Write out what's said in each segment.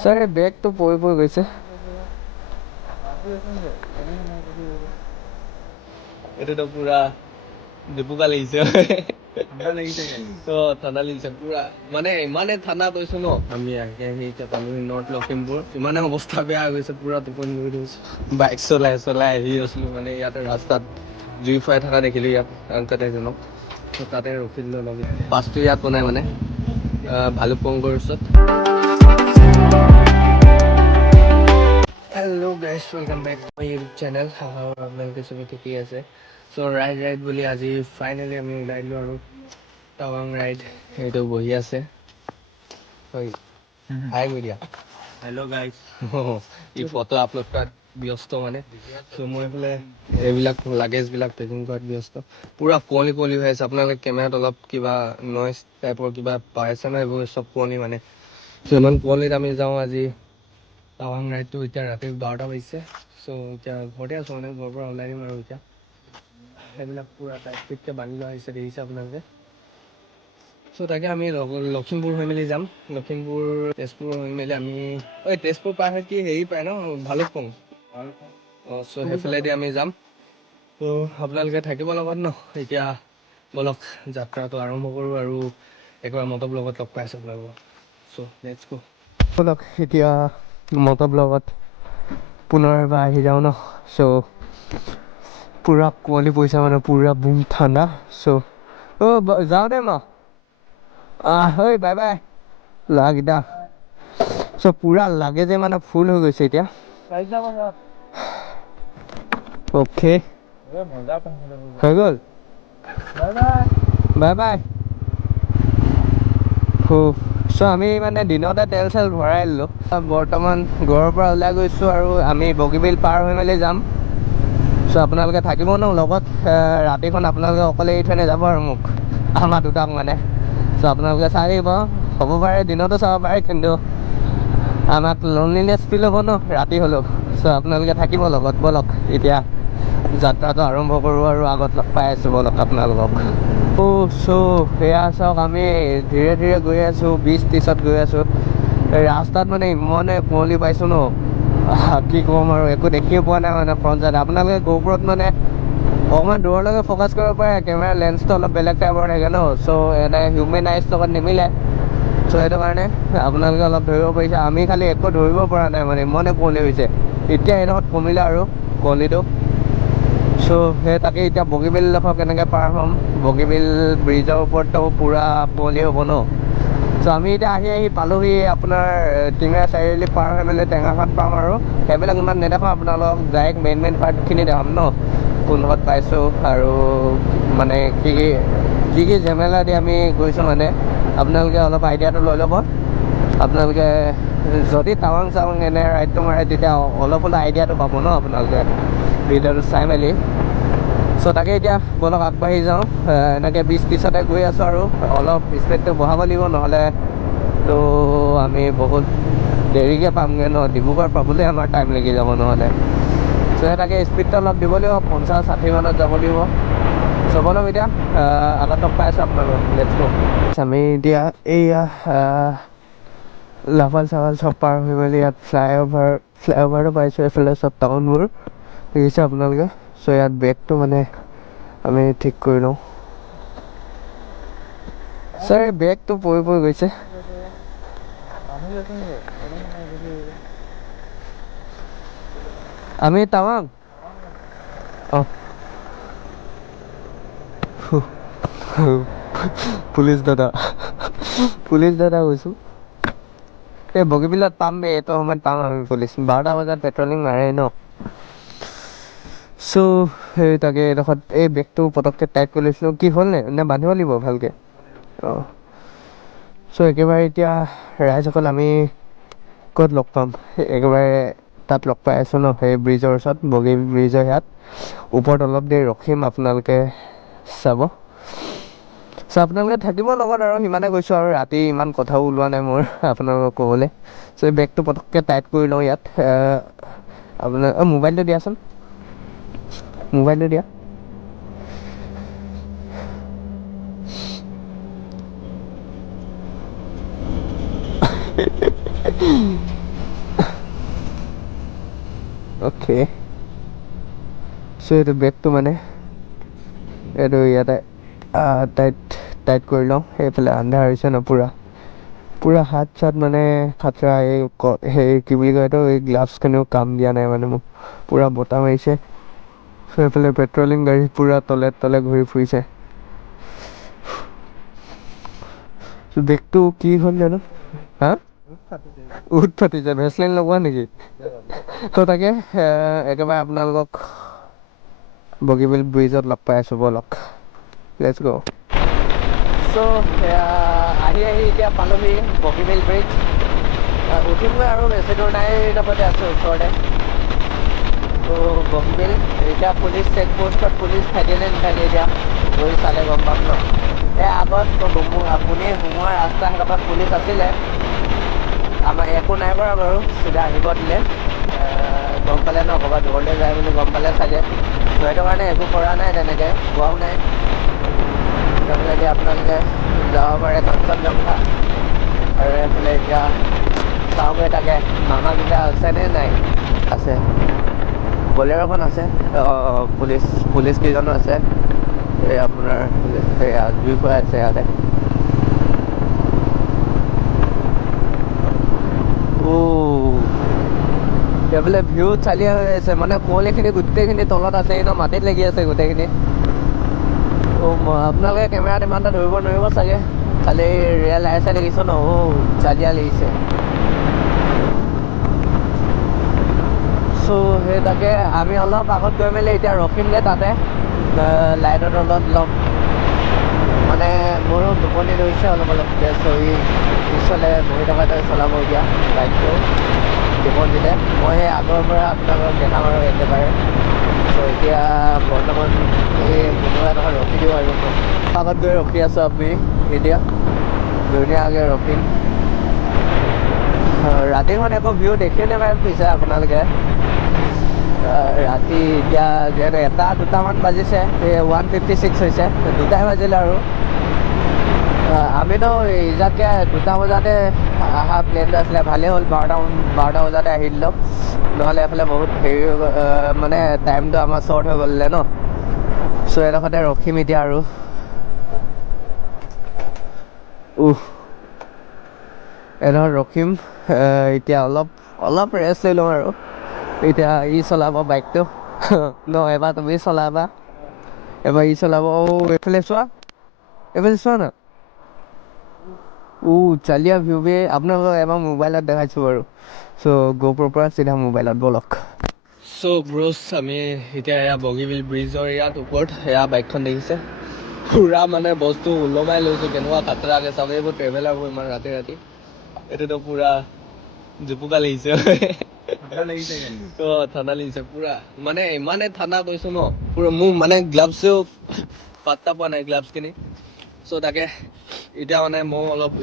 Sir এই bag তো পড়ে গেছে। এটা তো পুৰা জুপুকা লাগিছে তো ঠাণ্ডা লাগিছে পুৰা মানে ইমানে ঠাণ্ডা কৈছো ন আমি আহি আহি এতিয়া পালোহি নৰ্থ লখিমপুৰ ইমানে অৱস্থা বেয়া হৈ গৈছে পুৰা টোপনি ধৰি গৈছে বাইক চলাই আহি আছিলো মানে ইয়াতে ৰাস্তাত জুই ফুৱাই থকা দেখিলো ইয়াত আংকাল এজনক তাতে ৰখি দিলো অলপ বাছটো ইয়াত বনাই মানে ভালুকপুংৰ ওচৰত। Hello' guys welcome back to my YouTube channel আপোনালোকে চবে ঠিকেই আছে। চ' ৰাইড বুলি আজি ফাইনেলি আমি ওলাই দিলোঁ আৰু টাৱাং ৰাইড সেইটো বহি আছে হাই কৰি দিয়া হেল্ল' গাইজ ই ফটো আপলোড কৰাত ব্যস্ত মানে চ' মই এইফালে এইবিলাক লাগেজবিলাক পেকিং কৰাত ব্যস্ত পুৰা কুঁৱলী হৈ আছে আপোনালোকে কেমেৰাত অলপ কিবা নইজ টাইপৰ কিবা পাই আছে ন এইবোৰ চব কুঁৱলী মানে চ' ইমান কুঁৱলীত আমি যাওঁ আজি টাৱাং ৰাইডটো। এতিয়া ৰাতি 12টা বাজিছে চ' এতিয়া ঘৰতে আছোঁ মানে ঘৰৰ পৰা ওলাই দিম আৰু এতিয়া সেইবিলাক পুৰা টাইট ফিটকৈ বান্ধি লোৱা হৈছে দেখিছে আপোনালোকে। চ' তাকে আমি লখিমপুৰ হৈ মেলি যাম লখিমপুৰ তেজপুৰ হৈ মেলি আমি তেজপুৰ পাৰ হৈ কি হেৰি পায় ন ভালুকপুং চ' সেইফালেদি আমি যাম। ত' আপোনালোকে থাকিব লগত ন এতিয়া বলক যাত্ৰাটো আৰম্ভ কৰোঁ আৰু একবাৰ মতব লগত লগ পাই আছোঁ আপোনালোকক চ' লেটছ গো বলক এতিয়া মতব লগত পুনৰ এবাৰ আহি যাওঁ ন চ' পুৰা কুঁৱলী পৰিছে মানে পুৰা বুম ঠাণ্ডা চ' যাওঁ দে মা ঐ বাই বাই ল'ৰাকেইটা চ' পুৰা লাগে যে মানে ফুল হৈ গৈছে এতিয়া অ'কে হৈ গ'ল বাই বাই চ' আমি মানে দিনতে তেল চেল ভৰাই দিলোঁ বৰ্তমান ঘৰৰ পৰা ওলাই গৈছোঁ আৰু আমি বগীবিল পাৰ হৈ মেলি যাম। চ' আপোনালোকে থাকিব ন লগত ৰাতিখন আপোনালোকে অকলে এৰি থৈ নাযাব আৰু মোক আমাৰ দুটাক মানে চ' আপোনালোকে চাই আহিব হ'ব পাৰে দিনতো চাব পাৰে কিন্তু আমাক লনলিনেছ ফিল হ'ব ন ৰাতি হ'লেও চ' আপোনালোকে থাকিব লগত বলক এতিয়া যাত্ৰাটো আৰম্ভ কৰোঁ আৰু আগত লগ পাই আছোঁ বলক আপোনালোকক। চ' সেয়া চাওক আমি ধীৰে ধীৰে গৈ আছোঁ 20-30ত গৈ আছোঁ ৰাস্তাত মানে ইমানে কুঁৱলী পাইছোঁ ন কি ক'ম আৰু একো দেখিয়ে পোৱা নাই মানে ফ্ৰণ্ট চাইড আপোনালোকে গ'প্ৰত মানে অকণমান দূৰলৈকে ফ'কাছ কৰিব পাৰে কেমেৰা লেন্সটো অলপ বেলেগ টাইপৰ থাকে ন চ' এনে হিউমেন আইজ লগত নিমিলে চ' সেইটো কাৰণে আপোনালোকে অলপ ধৰিব পাৰিছে আমি খালি একো ধৰিব পৰা নাই মানে ইমানে কুঁৱলী হৈছে। এতিয়া এইডোখৰত কমিলে আৰু কুঁৱলীটো চ' সেই তাকে এতিয়া বগীবিলডোখৰ কেনেকৈ পাৰ হ'ম বগীবিল ব্ৰিজৰ ওপৰততো পূৰা কুঁৱলী হ'ব ন চ' আমি এতিয়া আহি পালোহি আপোনাৰ টিঙা চাৰিআলি পাৰ হৈ মেলি টেঙাখাত পাম আৰু সেইবিলাক ইমান নেদেখাওঁ আপোনালোকক ডাইৰেক্ট মেইন পাৰ্টখিনি দেখাম ন কোনডোখৰত পাইছোঁ আৰু মানে কি ঝেমেলা দি আমি গৈছোঁ মানে আপোনালোকে অলপ আইডিয়াটো লৈ ল'ব। আপোনালোকে যদি টাৱাং এনে ৰাইডটো মাৰে তেতিয়া অলপ হ'লেও আইডিয়াটো পাব ন আপোনালোকে ভিডিঅ'টো চাই মেলি চ' তাকে এতিয়া বলক আগবাঢ়ি যাওঁ এনেকৈ 20-30তে গৈ আছোঁ আৰু অলপ স্পীডটো বঢ়াব লাগিব নহ'লে তো আমি বহুত দেৰিকৈ পামগৈ ন ডিব্ৰুগড় পাবলৈ আমাৰ টাইম লাগি যাব নহ'লে চ' তাকে স্পীডটো অলপ দিব লাগিব 50-60 মানত যাব লাগিব চ' বলক এতিয়া আগত লগ পাই আছোঁ আপোনালোকক লেটছ গো। আমি এতিয়া এইয়া লাভাল চাভাল চব পাৰ হৈ মেলি ইয়াত ফ্লাইঅভাৰটো পাইছোঁ এইফালে চব টাউনবোৰ দেখিছে আপোনালোকে চ' ইয়াত বেগটো মানে আমি ঠিক কৰি লওঁ ছাৰ এই বেগটো পৰি গৈছে আমি টাৱাং অঁ পুলিচ দাদা কৈছোঁ এই বগীবিলত পাম এইটো সময়ত পাম আমি পুলিচ 12টা বজাত পেট্ৰলিং মাৰে ন চ' সেই তাকে এইডোখৰত এই বেগটো পটককৈ টাইট কৰি লৈছিলোঁ কি হ'ল নে বান্ধিব লাগিব ভালকৈ অঁ চ' একেবাৰে এতিয়া ৰাইজসকল আমি ক'ত লগ পাম একেবাৰে তাত লগ পাই আছোঁ ন সেই ব্ৰিজৰ ওচৰত বগী ব্ৰিজৰ ইয়াত ওপৰত অলপ দেৰি ৰখিম আপোনালোকে চাব চ' আপোনালোকে থাকিব লগত আৰু সিমানে কৈছোঁ আৰু ৰাতি ইমান কথাও ওলোৱা নাই মোৰ আপোনালোকক ক'বলৈ চ' এই বেগটো পটককৈ টাইট কৰি লওঁ ইয়াত আপোনাৰ মোবাইলটো দিয়াচোন মোবাইলটো দিয়া অ'কে চ' এইটো বেগটো মানে এইটো ইয়াতে টাইট টাইট কৰি লওঁ সেইফালে আন্ধাৰ হৈছে ন পুৰা হাত চাত মানে খাতৰা সেই কি বুলি কয় এইটো এই গ্লাভছখিনিও কাম দিয়া নাই মানে মোক পুৰা বতাহ মাৰিছে চ' এইফালে পেট্ৰলিং গাড়ী পুৰা তলে ঘূৰি ফুৰিছে বেগটো কি হ'ল জানো হা উঠ ফাটিছে ভেচলিন লগোৱা নেকি ত' তাকে একেবাৰে আপোনালোকক বগীবিল ব্ৰিজত লগ পাই আছোঁ ব'লক লেটছ গ' চ' আহি এতিয়া পালোহি বগীবিল ব্ৰিজ উঠিমগৈ আৰু বেছি দূৰ নাই লগতে আছোঁ ওচৰতে ত' বগীবিল এতিয়া পুলিচ চেকপোষ্টত পুলিচ থাকিলে নাথাকে এতিয়া গৈ চালে গম পাম ন আগত আপুনি সোমোৱা ৰাস্তা সেইডোখৰত পুলিচ আছিলে আমাৰ একো নাই কৰা বাৰু চিধা আহিব দিলে গম পালে ন ক'ৰবাত দূৰলৈ যায় বুলি গম পালে চাগে সেইটো কাৰণে একো কৰা নাই তেনেকৈ কোৱাও নাই সেইফালেদি আপোনালোকে যাব পাৰে কাঞ্চনজংঘা আৰু এইফালে এতিয়া চাওঁগৈ তাকে মামাকেইটা আছেনে নাই আছে বলেৰ'খন আছে পুলিচ কেইজনো আছে এই আপোনাৰ সেয়া জুই ফুৱাই আছে ইয়াতে এইফালে ভিউ চালি হৈ আছে মানে কুঁৱলীখিনি গোটেইখিনি তলত আছে ন মাটিত লাগি আছে গোটেইখিনি আপোনালোকে কেমেৰাত ইমান এটা ধৰিব নোৱাৰিব চাগে খালি ৰিয়েল আই চাই দেখিছোঁ ন চালিয়া লাগিছে চ' সেই তাকে আমি অলপ আগত গৈ মেলি এতিয়া ৰখিমগৈ তাতে লাইটৰ তলত ল'ম মানে মোৰো টোপনি ধৰিছে অলপ পিছলৈ বহি থকাতে চলাব এতিয়া বাইকটো টোপনিলে মই সেই আগৰ পৰা আপোনালোকক দেখাম আৰু একেবাৰে ত' এতিয়া বৰ্তমান এই কোনোবা এডোখৰত ৰখি দিওঁ আৰু আগত গৈ ৰখি আছোঁ আপুনি এতিয়া ধুনীয়াকৈ ৰখিম ৰাতিখন একো ভিউ দেখি নাপায় পিছে আপোনালোকে ৰাতি এতিয়া যিহেতু 1-2টামান বাজিছে 1:56 হৈছে 2টাই বাজিলে আৰু আমিতো ইজাতকৈ 2টা বজাতে অহা প্লেনটো আছিলে ভালেই হ'ল 12টা বজাতে আহি দিলোঁ নহ'লে এইফালে বহুত হেৰি মানে টাইমটো আমাৰ শ্বৰ্ট হৈ গ'লে ন চ' এডোখৰতে ৰখিম এতিয়া আৰু এডোখৰত ৰখিম এতিয়া অলপ ৰেষ্ট লৈ লওঁ আৰু এতিয়া ই চলাব বাইকটো ন এবাৰ তুমি চলাবা এবাৰ ই চলাব এইফালে চোৱা না চালিয়া ভিউ বে আপোনালোকক এবাৰ মোবাইলত দেখাইছোঁ বাৰু চ' গ'প্ৰৰ পৰা চিধা মোবাইলত ব'লক চ' ব্ৰছ আমি এতিয়া এয়া বগীবিল ব্ৰিজৰ ইয়াত ওপৰত এয়া বাইকখন দেখিছে পুৰা মানে বস্তু ওলমাই লৈছোঁ কেনেকুৱা খাতৰাকৈ চাব এইবোৰ ট্ৰেভেলাৰবোৰ ইমান ৰাতি এইটোতো পুৰা জুপুকা লাগিছে ঠাণ্ডা লাগিছে পুৰা মানে ইমানে ঠাণ্ডা কৈছোঁ ন পুৰা মোৰ মানে গ্লাভছেও পাত্তা পোৱা নাই গ্লাভছখিনি চ' তাকে এতিয়া মানে মই অলপ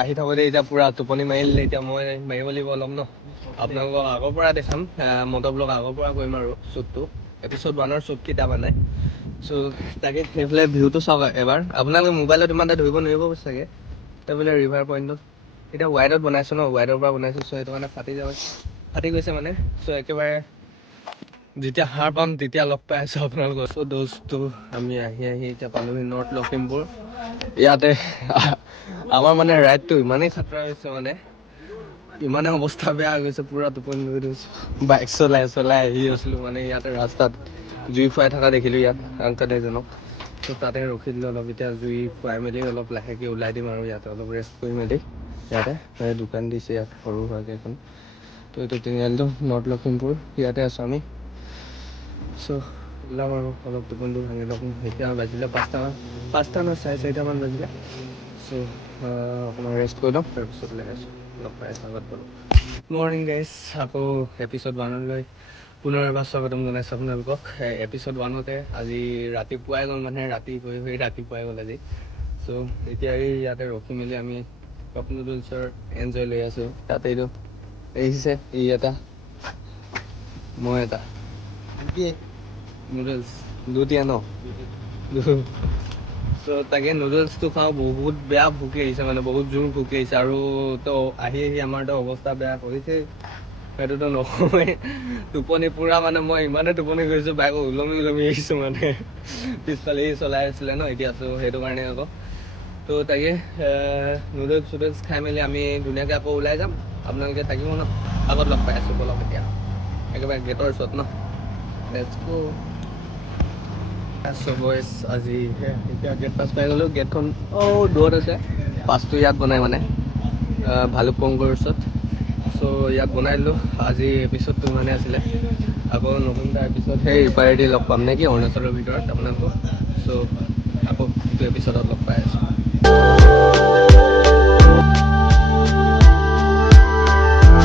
আহি থাকোঁতে এতিয়া পুৰা টোপনি মাৰিলে এতিয়া মই মাৰিব লাগিব অলপ ন আপোনালোকক আগৰ পৰা দেখাম মটৰব্লগ আগৰ পৰা কৰিম আৰু শ্বুটটো এপিছ'ড 1ৰ শ্বুট কেইটা মানে চ' তাকে সেইফালে ভিউটো চাওক এবাৰ আপোনালোকে মোবাইলত ইমান এটা ধৰিব নোৱাৰিব চাগে সেইফালে ৰিভাৰ পইণ্টত এতিয়া ৱাইডত বনাইছোঁ ন ৱাইডৰ পৰা বনাইছোঁ চ' সেইটো মানে ফাটি গৈছে মানে চ' একেবাৰে যেতিয়া সাৰ পাম তেতিয়া লগ পাই আছোঁ আপোনালোকৰ চ' দোজটো আমি আহি এতিয়া পালোহি নৰ্থ লখিমপুৰ ইয়াতে আমাৰ মানে ৰাইডটো ইমানেই খাতৰা হৈছে মানে ইমানে অৱস্থা বেয়া হৈ গৈছে পুৰা টোপনি গৈ গৈছোঁ বাইক চলাই আহি আছিলোঁ মানে ইয়াতে ৰাস্তাত জুই ফুৱাই থকা দেখিলোঁ ইয়াত আংকাল এজনক ত' তাতে ৰখি দিলোঁ অলপ এতিয়া জুই ফুৱাই মেলি অলপ লাহেকৈ ওলাই দিম আৰু ইয়াতে অলপ ৰেষ্ট কৰি মেলি ইয়াতে দোকান দিছে ইয়াত সৰু সুৰাকৈ এখন ত' এইটো তিনিআলিটো নৰ্থ লখিমপুৰ ইয়াতে আছোঁ আমি চ' ওলাম আৰু অলপ টোপনিটো ভাঙি লওঁ এতিয়া বাজিলে 5টা নহয় 4:30মান বাজিলে চ' অকণমান ৰেষ্ট কৰি লওঁ তাৰপিছত ওলাই আছোঁ লগ পাই আছোঁ আগত পালোঁ মৰ্ণিং গাইজ আকৌ এপিছ'ড 1লৈ পুনৰ এবাৰ স্বাগতম জনাইছোঁ আপোনালোকক এপিছ'ড 1তে আজি ৰাতিপুৱাই গ'ল মানে ৰাতি গৈ ৰাতিপুৱাই গ'ল আজি চ' এতিয়া ইয়াতে ৰখি মেলি আমি কাপ নুডলছৰ এনজয় লৈ আছোঁ তাতেইতো দেখিছে এটা মই এটা নুডলছ দুটীয়া ন চ' তাকে নুডলছটো খাওঁ বহুত বেয়া ভোক আহিছে মানে বহুত জোৰ ভোক আহিছে আৰু তো আহি আমাৰতো অৱস্থা বেয়া কৰিছে সেইটোতো নকওঁৱেই টোপনি পূৰা মানে মই ইমানেই টোপনি গৈছোঁ বাইক ওলমি ওলমি আহিছোঁ মানে পিছফালে চলাই আছিলে ন এতিয়া চ' সেইটো কাৰণে আকৌ তো তাকে নুডলছ চুডলছ খাই মেলি আমি ধুনীয়াকৈ আকৌ ওলাই যাম আপোনালোকে থাকিব ন আগত লগ পাই আছোঁ বলক এতিয়া একেবাৰে গেটৰ ওচৰত ন লেটছ গো চ' বয়ছ আজি এতিয়া গেট পাছ পাই গ'লোঁ গেটখন দূৰত আছে পাছটো ইয়াত বনাই মানে ভালুকপুংৰ ওচৰত চ' ইয়াত বনাই দিলোঁ আজি এপিছডটো ইমানে আছিলে আকৌ নতুন এটা এপিছড সেই ইপাৰেদি লগ পাম নেকি অৰুণাচলৰ ভিতৰত আপোনালোকক চ' আকৌ এইটো এপিছডত লগ পাই আছোঁ